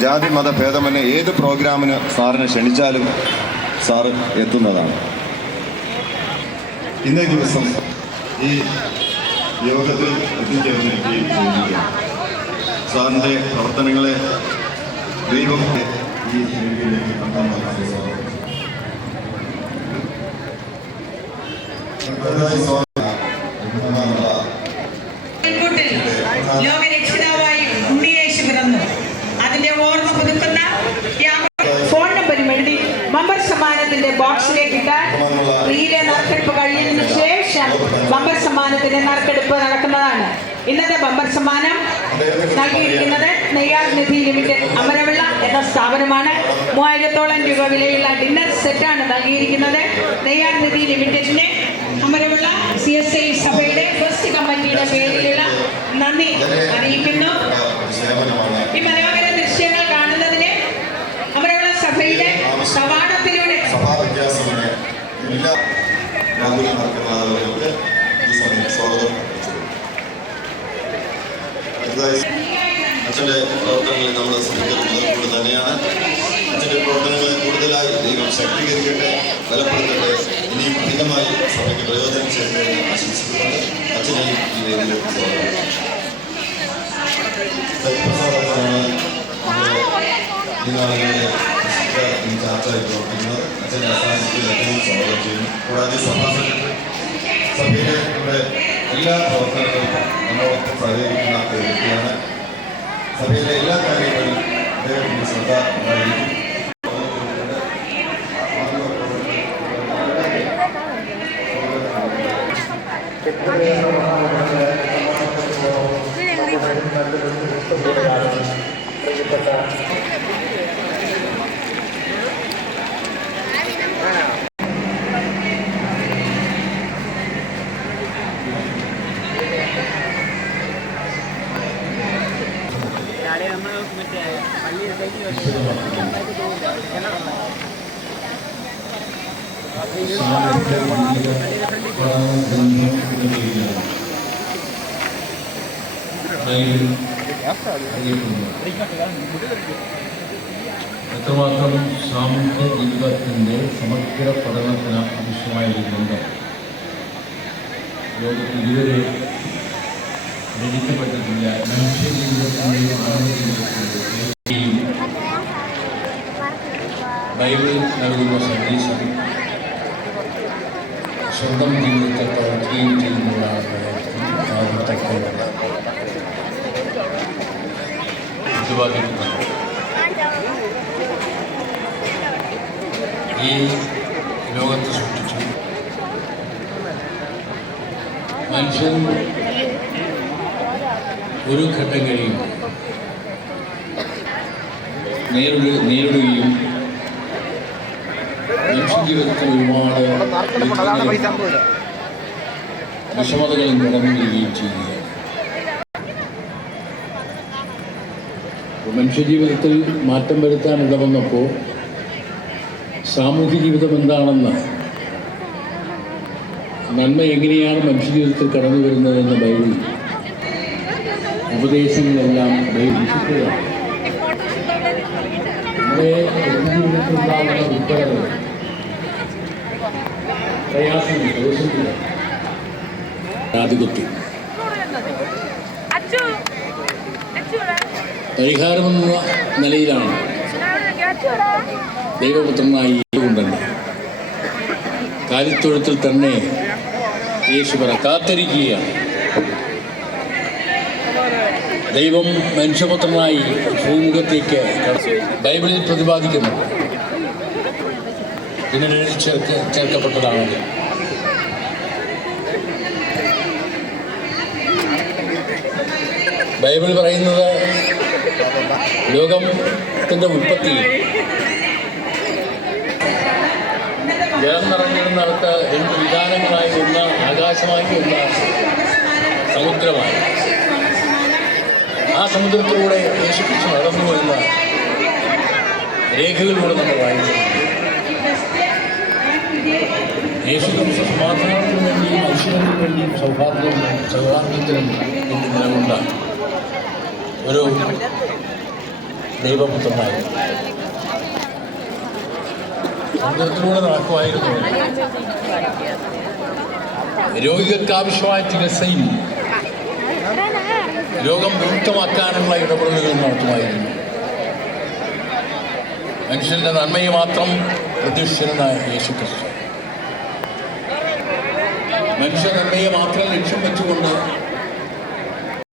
ജാതി മത ഭേദമന്യേ ഏത് പ്രോഗ്രാമിന് സാറിനെ ക്ഷണിച്ചാലും സാറ് എത്തുന്നതാണ്. ഇന്നേ ദിവസം ഈ യോഗത്തിൽ എത്തിച്ചേർന്നിരിക്കുകയും ചെയ്തിരിക്കുകയാണ്. സാറിൻ്റെ പ്രവർത്തനങ്ങളെ ദൈവം ഈ വേദിയിലേക്ക് കണ്ടെത്താൻ ലോകരക്ഷിതാവായി ഉണ്ണിയേശു പിറന്നു. അതിന്റെ ഓർമ്മ പുതുക്കുന്ന ഫോൺ നമ്പരും എഴുതി ബമ്പർ സമ്മാനത്തിന്റെ ബോക്സിലേക്ക് ഇട്ടാൽ റീലെ നറുക്കെടുപ്പ് കഴിഞ്ഞതിന് ശേഷം ബമ്പർ സമ്മാനത്തിന്റെ നറുക്കെടുപ്പ് നടക്കുന്നതാണ്. ഇന്നത്തെ ബമ്പർ സമ്മാനം നൽകിയിരിക്കുന്നത് നെയ്യാർ നിധി ലിമിറ്റഡ് അമരവിള എന്ന സ്ഥാപനമാണ്. 3000-ഓളം രൂപ വിലയുള്ള ഡിന്നർ സെറ്റാണ് നൽകിയിരിക്കുന്നത്. നെയ്യാർ നിധി ലിമിറ്റഡിന്റെ അമരവിള CSI സഭയുടെ ഫസ്റ്റ് കമ്മിറ്റിയുടെ പേരിലുള്ള നന്ദി അറിയിക്കുന്നു. ഈ മനോഹര ദൃശ്യങ്ങൾ കാണുന്നതിന് അമരവിള സഭയുടെ കവാടത്തിലൂടെ അച്ഛൻ്റെ പ്രവർത്തനങ്ങളിൽ നമ്മൾ ശ്രദ്ധിക്കുന്നത് കൊണ്ട് തന്നെയാണ്. അച്ഛൻ്റെ പ്രവർത്തനങ്ങളെ കൂടുതലായി ദൈവം ശക്തീകരിക്കട്ടെ, ബലപ്പെടുത്തട്ടെ, ഇനിയും അധികമായി സഭയ്ക്ക് പ്രയോജനം ചെയ്യട്ടെ എന്ന് ആശംസിക്കുന്നുണ്ട്. അച്ഛനെയും ഈ വേദിയിലേക്ക് സ്വാഗതം. ഈ നാളുകളുടെ ഇൻചാർജായി പ്രവർത്തിക്കുന്നത് അച്ഛൻ്റെ അസാന്നിധ്യത്തിൽ അച്ഛനെയും സ്വാഗതം ചെയ്യുന്നു. കൂടാതെ സഭാ സെക്രട്ടറി സഭയിലെ നമ്മുടെ എല്ലാ പ്രവർത്തനങ്ങൾക്കും നമ്മളോടൊപ്പം സഹകരിക്കുന്ന ഒരു വ്യക്തിയാണ്. സഭയിലെ എല്ലാ കാര്യങ്ങളിലും അദ്ദേഹത്തിന് ശ്രദ്ധ ഉണ്ടായിരിക്കും. എത്രമാത്രം സാമൂഹ്യ ജീവിതത്തിൻ്റെ സമഗ്ര പഠനത്തിന് ആവശ്യമായ ഒരു ഗ്രന്ഥം ലോകത്തിൽ ഇതുവരെ രചിക്കപ്പെട്ടിട്ടില്ല. മനുഷ്യ ജീവിതത്തിൻ്റെയും മാനവ ജീവിതത്തിൻ്റെയും ബൈബിൾ നൽകുന്ന സന്ദേശം സ്വന്തം ജീവിതത്തെ പ്രവർത്തിക്കുകയും ചെയ്യുന്നതാണ് പ്രതിപാദിക്കുന്നത്. ഈ ലോകത്തെ സൃഷ്ടിച്ചു മനുഷ്യൻ ഒരു ഘട്ടം കഴിയും നേരിടുകയും മനുഷ്യജീവിതത്തിൽ ഒരുപാട് വിഷമതകളും കടന്നു വരികയും ചെയ്യുക. മനുഷ്യജീവിതത്തിൽ മാറ്റം വരുത്താൻ ഇടവന്നപ്പോൾ സാമൂഹ്യ ജീവിതം എന്താണെന്ന്, നന്മ എങ്ങനെയാണ് മനുഷ്യജീവിതത്തിൽ കടന്നു വരുന്നതെന്ന് ബൈബിൾ ഉപദേശങ്ങളെല്ലാം ബൈബിൾ വിശുദ്ധമാണ്. നമ്മുടെ ജീവിതത്തിലുണ്ടാകുന്ന ദുഃഖങ്ങൾ, പ്രയാസങ്ങൾ, ദോഷങ്ങൾ, ആധിപത്യം പരിഹാരമെന്ന നിലയിലാണ് ദൈവപുത്രനായി കൊണ്ടുണ്ട്. കാലിത്തൊഴുത്തിൽ തന്നെ യേശു കാത്തിരിക്കുകയാണ്. ദൈവം മനുഷ്യപുത്രനായി ഭൂമുഖത്തേക്ക് ബൈബിളിൽ പ്രതിപാദിക്കുന്നു. ഇതിനെഴുതി ചേർക്കപ്പെട്ടതാണ്. ബൈബിൾ പറയുന്നത് ലോകത്തിൻ്റെ ഉൽപ്പത്തിയിൽ ജലം നിറഞ്ഞിരുന്നിടത്ത് രണ്ട് വിധാനങ്ങളായി ഒന്ന് ആകാശമായി ഒന്ന് സമുദ്രമായി. ആ സമുദ്രത്തിലൂടെ യേശുക്രിസ്തു നടന്നു എന്ന രേഖകളിലൂടെ നമ്മൾ വായിച്ചു. യേശുക്രിസ്തു സമാധാനത്തിനു വേണ്ടിയും ഐശ്വര്യത്തിനു വേണ്ടിയും സൗഹാർദ്ദത്തിനും വേണ്ടി നിലകൊണ്ട ഒരു ദൈവപുത്രനായിരുന്നു. സമുദ്രത്തിലൂടെ നടക്കുമായിരുന്നു. രോഗികൾക്ക് ആവശ്യമായ ചികിത്സയും രോഗം വിമുക്തമാക്കാനുള്ള ഇടപെടലുകൾ നടത്തുമായിരുന്നു. മനുഷ്യന്റെ നന്മയെ മാത്രം പ്രതീക്ഷിച്ചിരുന്ന യേശുക്രിസ്തു മനുഷ്യ നന്മയെ മാത്രം ലക്ഷ്യം വെച്ചുകൊണ്ട്